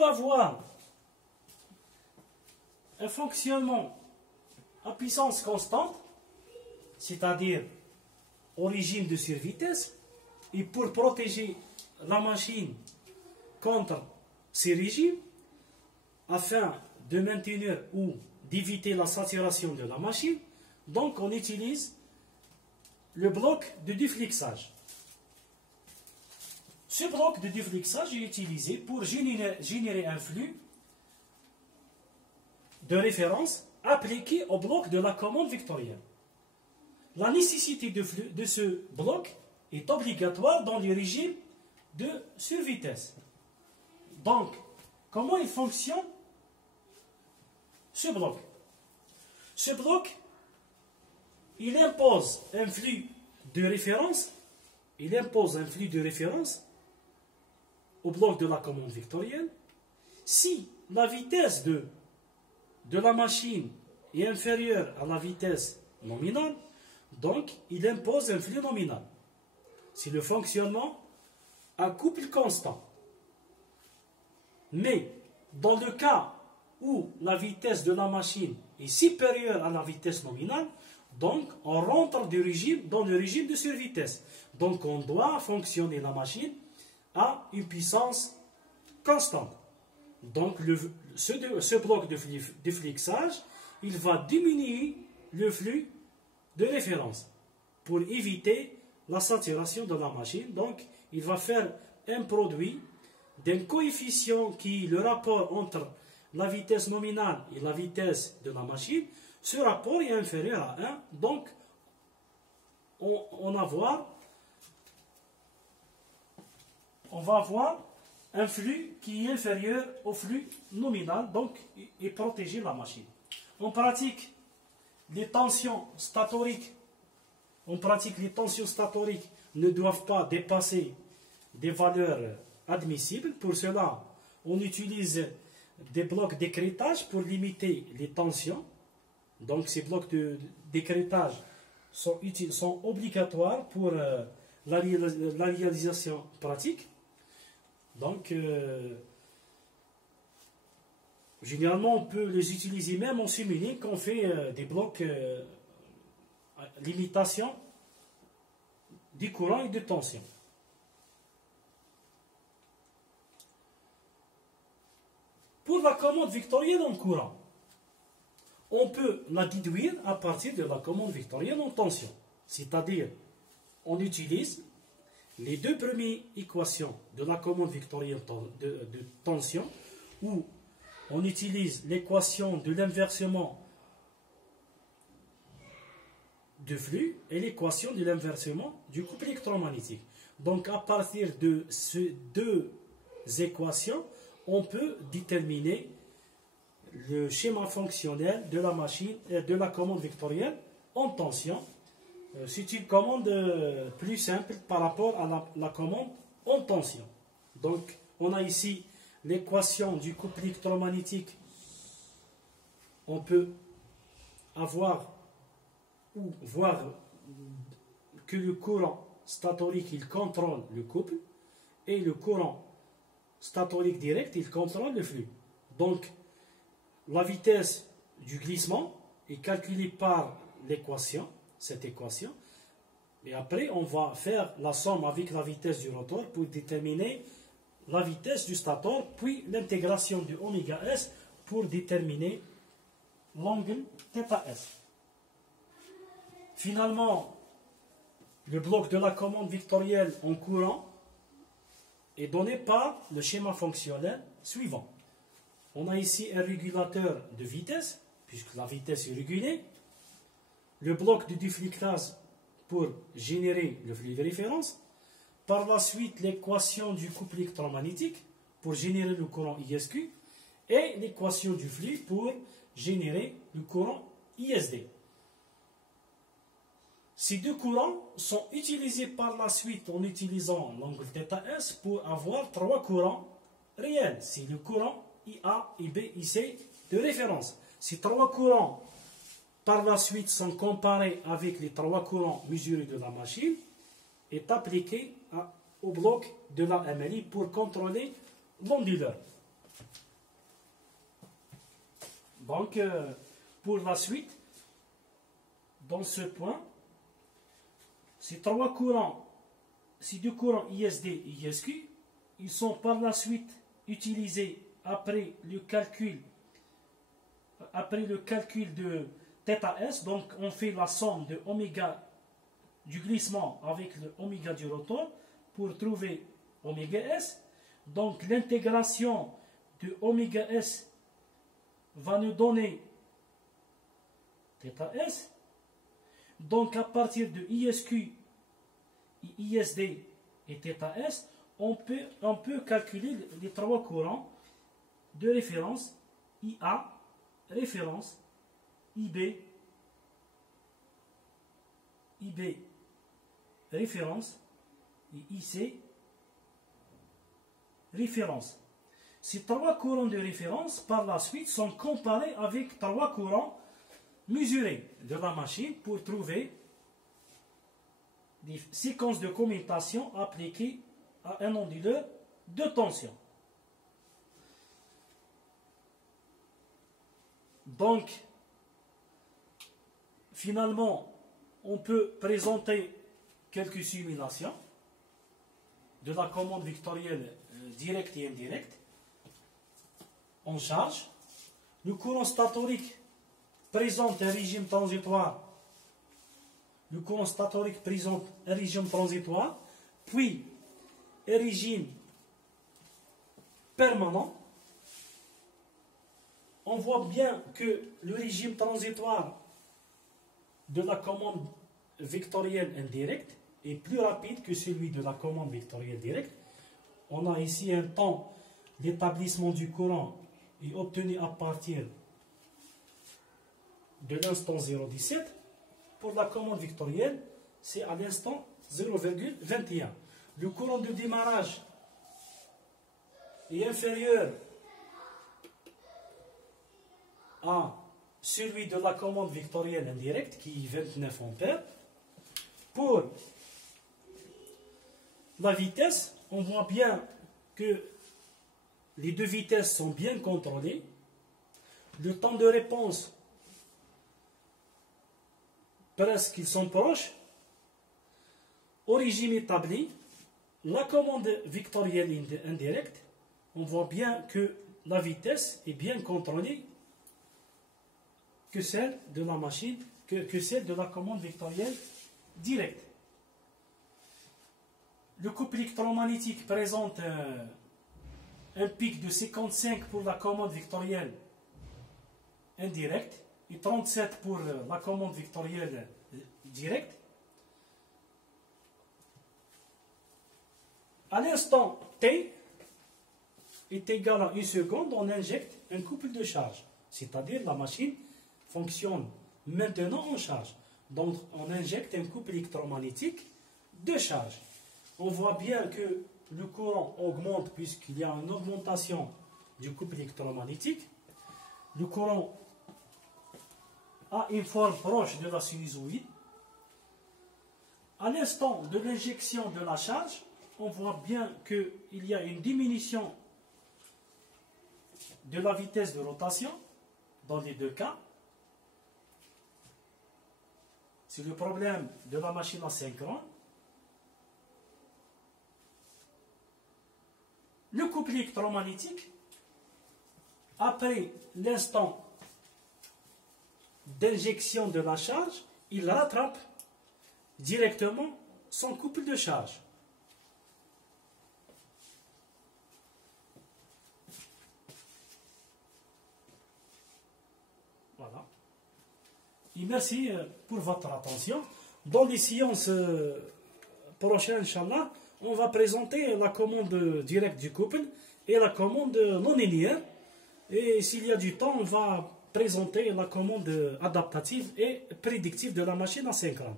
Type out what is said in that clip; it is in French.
pour avoir un fonctionnement à puissance constante, c'est-à-dire au régime de survitesse, et pour protéger la machine contre ces régimes, afin de maintenir ou d'éviter la saturation de la machine, donc on utilise le bloc de déflixage. Ce bloc de déflixage est utilisé pour générer un flux de référence appliqué au bloc de la commande vectorielle. La nécessité de ce bloc est obligatoire dans le régime de survitesse. Donc, comment il fonctionne ce bloc? Ce bloc, il impose un flux de référence, au bloc de la commande vectorielle. Si la vitesse de la machine est inférieure à la vitesse nominale, donc il impose un flux nominal. C'est le fonctionnement à couple constant. Mais dans le cas où la vitesse de la machine est supérieure à la vitesse nominale, donc on rentre dans le régime de survitesse. Donc on doit fonctionner la machine à une puissance constante. Donc ce bloc de flixage, il va diminuer le flux de référence pour éviter la saturation de la machine. Donc il va faire un produit d'un coefficient qui est le rapport entre la vitesse nominale et la vitesse de la machine. Ce rapport est inférieur à 1, donc on va avoir un flux qui est inférieur au flux nominal, donc et protéger la machine. En pratique, les tensions statoriques ne doivent pas dépasser des valeurs admissibles. Pour cela, on utilise des blocs d'écrêtage pour limiter les tensions. Donc ces blocs d'écrêtage sont obligatoires pour la réalisation pratique. Donc, généralement, on peut les utiliser même en Simulink quand on fait des blocs limitation du courant et de tension. Pour la commande vectorielle en courant, on peut la déduire à partir de la commande vectorielle en tension. C'est-à-dire, on utilise les deux premières équations de la commande vectorielle de tension, où on utilise l'équation de l'inversement de flux et l'équation de l'inversement du couple électromagnétique. Donc à partir de ces deux équations, on peut déterminer le schéma fonctionnel de la machine et de la commande vectorielle en tension. C'est une commande plus simple par rapport à la commande en tension. Donc on a ici l'équation du couple électromagnétique. On peut avoir ou voir que le courant statorique il contrôle le couple et le courant statorique direct il contrôle le flux. Donc la vitesse du glissement est calculée par cette équation, et après on va faire la somme avec la vitesse du rotor pour déterminer la vitesse du stator, puis l'intégration du oméga S pour déterminer l'angle θs. Finalement, le bloc de la commande vectorielle en courant est donné par le schéma fonctionnel suivant. On a ici un régulateur de vitesse, puisque la vitesse est régulée. Le bloc de déflixage pour générer le flux de référence. Par la suite, l'équation du couple électromagnétique pour générer le courant ISQ. Et l'équation du flux pour générer le courant ISD. Ces deux courants sont utilisés par la suite en utilisant l'angle θs pour avoir trois courants réels. C'est le courant IA, IB, IC de référence. Ces trois courants par la suite sont comparés avec les trois courants mesurés de la machine et appliqués au bloc de la MLI pour contrôler l'onduleur. Donc, pour la suite, dans ce point, ces trois courants, ces deux courants ISD et ISQ, ils sont par la suite utilisés après le calcul de θs. Donc, on fait la somme de oméga du glissement avec le oméga du rotor pour trouver oméga S. Donc, l'intégration de oméga S va nous donner θs. Donc, à partir de ISQ, ISD et θs, on peut calculer les trois courants de référence, IA, référence, IB, référence, et IC, référence. Ces trois courants de référence, par la suite, sont comparés avec trois courants mesurés de la machine pour trouver des séquences de commutation appliquées à un onduleur de tension. Donc, finalement, on peut présenter quelques simulations de la commande vectorielle directe et indirecte en charge. Le courant statorique présente un régime transitoire. Le courant statorique présente un régime transitoire, puis un régime permanent. On voit bien que le régime transitoire de la commande vectorielle indirecte est plus rapide que celui de la commande vectorielle directe. On a ici un temps d'établissement du courant est obtenu à partir de l'instant 0,17. Pour la commande vectorielle, c'est à l'instant 0,21. Le courant de démarrage est inférieur à celui de la commande vectorielle indirecte qui est 29 ampères. Pour la vitesse, on voit bien que les deux vitesses sont bien contrôlées. Le temps de réponse, presque ils sont proches. Au régime établi, la commande vectorielle indirecte, on voit bien que la vitesse est bien contrôlée que celle de la machine, que celle de la commande vectorielle directe. Le couple électromagnétique présente un pic de 55 pour la commande vectorielle indirecte et 37 pour la commande vectorielle directe. À l'instant t est égal à 1 seconde, on injecte un couple de charge, c'est-à-dire la machine fonctionne maintenant en charge. Donc on injecte un couple électromagnétique de charge. On voit bien que le courant augmente puisqu'il y a une augmentation du couple électromagnétique. Le courant a une forme proche de la sinusoïde. À l'instant de l'injection de la charge, on voit bien qu'il y a une diminution de la vitesse de rotation dans les deux cas. C'est le problème de la machine asynchrone. Le couple électromagnétique, après l'instant d'injection de la charge, il rattrape directement son couple de charge. Voilà. Et merci pour votre attention. Dans les séances prochaines, Inch'Allah, on va présenter la commande directe du couple et la commande non linéaire. Et s'il y a du temps, on va présenter la commande adaptative et prédictive de la machine asynchrone.